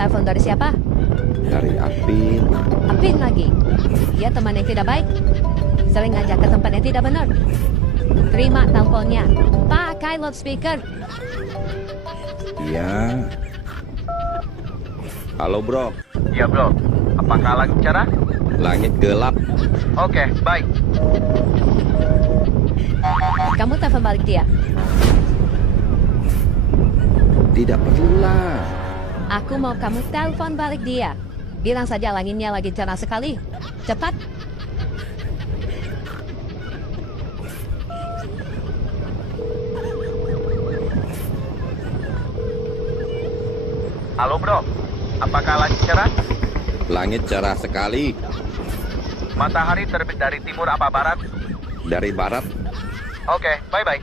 telepon dari siapa? Dari Apin. Apin lagi. Dia teman yang tidak baik. Sering ngajak ke tempat yang tidak benar. Terima teleponnya. Pakai loudspeaker. Iya. Halo bro, Ya bro, apakah lagi bicara? langit gelap. Oke, baik. Kamu telepon balik dia. Tidak perlulah. Aku mau kamu telepon balik dia. Bilang saja langitnya lagi cerah sekali. Cepat. Halo bro, apakah lagi cerah? Langit cerah sekali. Matahari terbit dari timur apa barat? Dari barat. Oke, bye-bye.